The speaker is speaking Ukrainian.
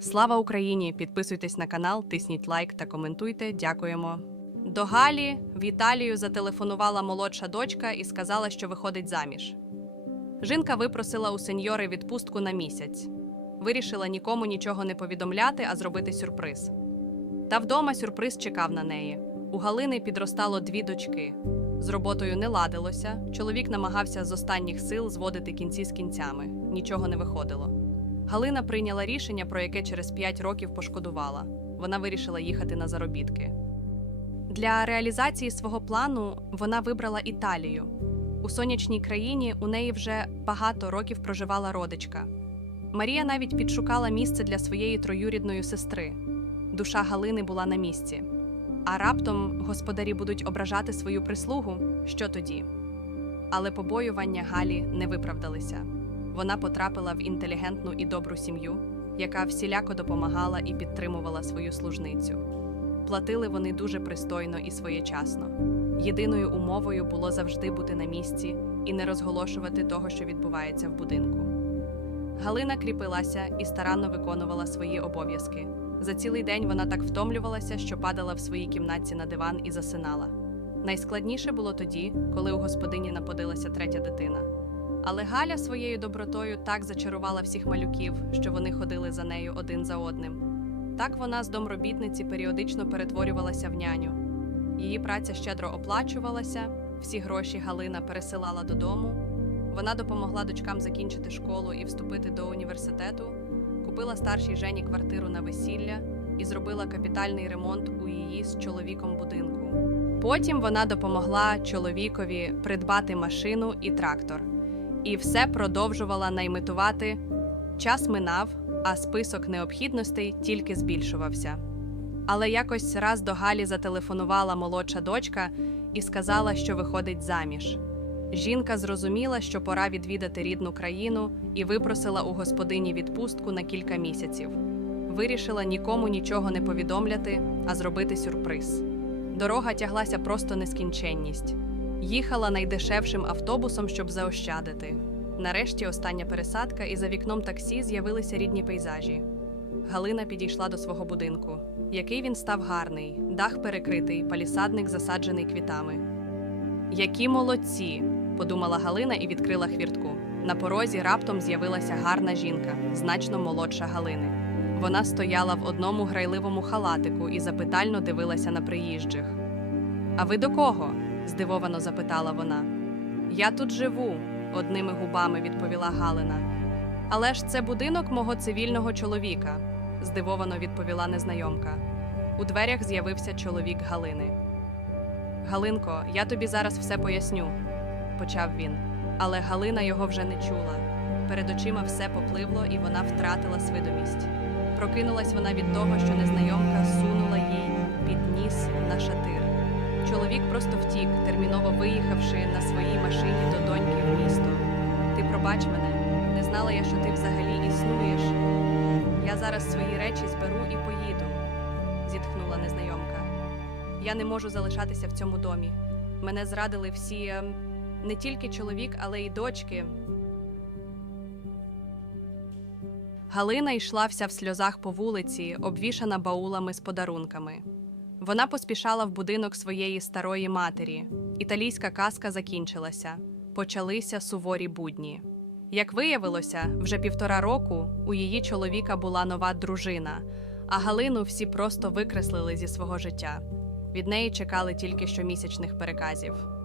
Слава Україні! Підписуйтесь на канал, тисніть лайк та коментуйте. Дякуємо. До Галі в Італію зателефонувала молодша дочка і сказала, що виходить заміж. Жінка випросила у сеньори відпустку на місяць. Вирішила нікому нічого не повідомляти, а зробити сюрприз. Та вдома сюрприз чекав на неї. У Галини підростало дві дочки. З роботою не ладилося. Чоловік намагався з останніх сил зводити кінці з кінцями. Нічого не виходило. Галина прийняла рішення, про яке через 5 років пошкодувала. Вона вирішила їхати на заробітки. Для реалізації свого плану вона вибрала Італію. У сонячній країні у неї вже багато років проживала родичка. Марія навіть підшукала місце для своєї троюрідної сестри. Душа Галини була на місці. А раптом господарі будуть ображати свою прислугу. Що тоді? Але побоювання Галі не виправдалися. Вона потрапила в інтелігентну і добру сім'ю, яка всіляко допомагала і підтримувала свою служницю. Платили вони дуже пристойно і своєчасно. Єдиною умовою було завжди бути на місці і не розголошувати того, що відбувається в будинку. Галина кріпилася і старанно виконувала свої обов'язки. За цілий день вона так втомлювалася, що падала в своїй кімнатці на диван і засинала. Найскладніше було тоді, коли у господині наподилася третя дитина. Але Галя своєю добротою так зачарувала всіх малюків, що вони ходили за нею один за одним. Так вона з домробітниці періодично перетворювалася в няню. Її праця щедро оплачувалася, всі гроші Галина пересилала додому. Вона допомогла дочкам закінчити школу і вступити до університету, купила старшій Жені квартиру на весілля і зробила капітальний ремонт у її з чоловіком будинку. Потім вона допомогла чоловікові придбати машину і трактор. І все продовжувала наймитувати. Час минав, а список необхідностей тільки збільшувався. Але якось раз до Галі зателефонувала молодша дочка і сказала, що виходить заміж. Жінка зрозуміла, що пора відвідати рідну країну, і випросила у господині відпустку на кілька місяців. Вирішила нікому нічого не повідомляти, а зробити сюрприз. Дорога тяглася просто нескінченність. Їхала найдешевшим автобусом, щоб заощадити. Нарешті остання пересадка, і за вікном таксі з'явилися рідні пейзажі. Галина підійшла до свого будинку. Який він став гарний, дах перекритий, палісадник засаджений квітами. Які молодці! подумала Галина і відкрила хвіртку. На порозі раптом з'явилася гарна жінка, значно молодша Галини. Вона стояла в одному грайливому халатику і запитально дивилася на приїжджих. А ви до кого? Здивовано запитала вона. Я тут живу, одними губами відповіла Галина. Але ж це будинок мого цивільного чоловіка, здивовано відповіла незнайомка. У дверях з'явився чоловік Галини. Галинко, я тобі зараз все поясню, почав він. Але Галина його вже не чула. Перед очима все попливло, і вона втратила свідомість. Прокинулась вона від того, що незнайомка сунула їй під ніс на шатир. Чоловік просто втік, терміново виїхавши на своїй машині до доньки в місто. Ти пробач мене, не знала я, що ти взагалі існуєш. Я зараз свої речі зберу і поїду, зітхнула незнайомка. Я не можу залишатися в цьому домі. Мене зрадили всі ем, не тільки чоловік, але й дочки. Галина йшла вся в сльозах по вулиці, обвішана баулами з подарунками. Вона поспішала в будинок своєї старої матері. Італійська казка закінчилася. Почалися суворі будні. Як виявилося, вже півтора року у її чоловіка була нова дружина, а Галину всі просто викреслили зі свого життя. Від неї чекали тільки щомісячних переказів.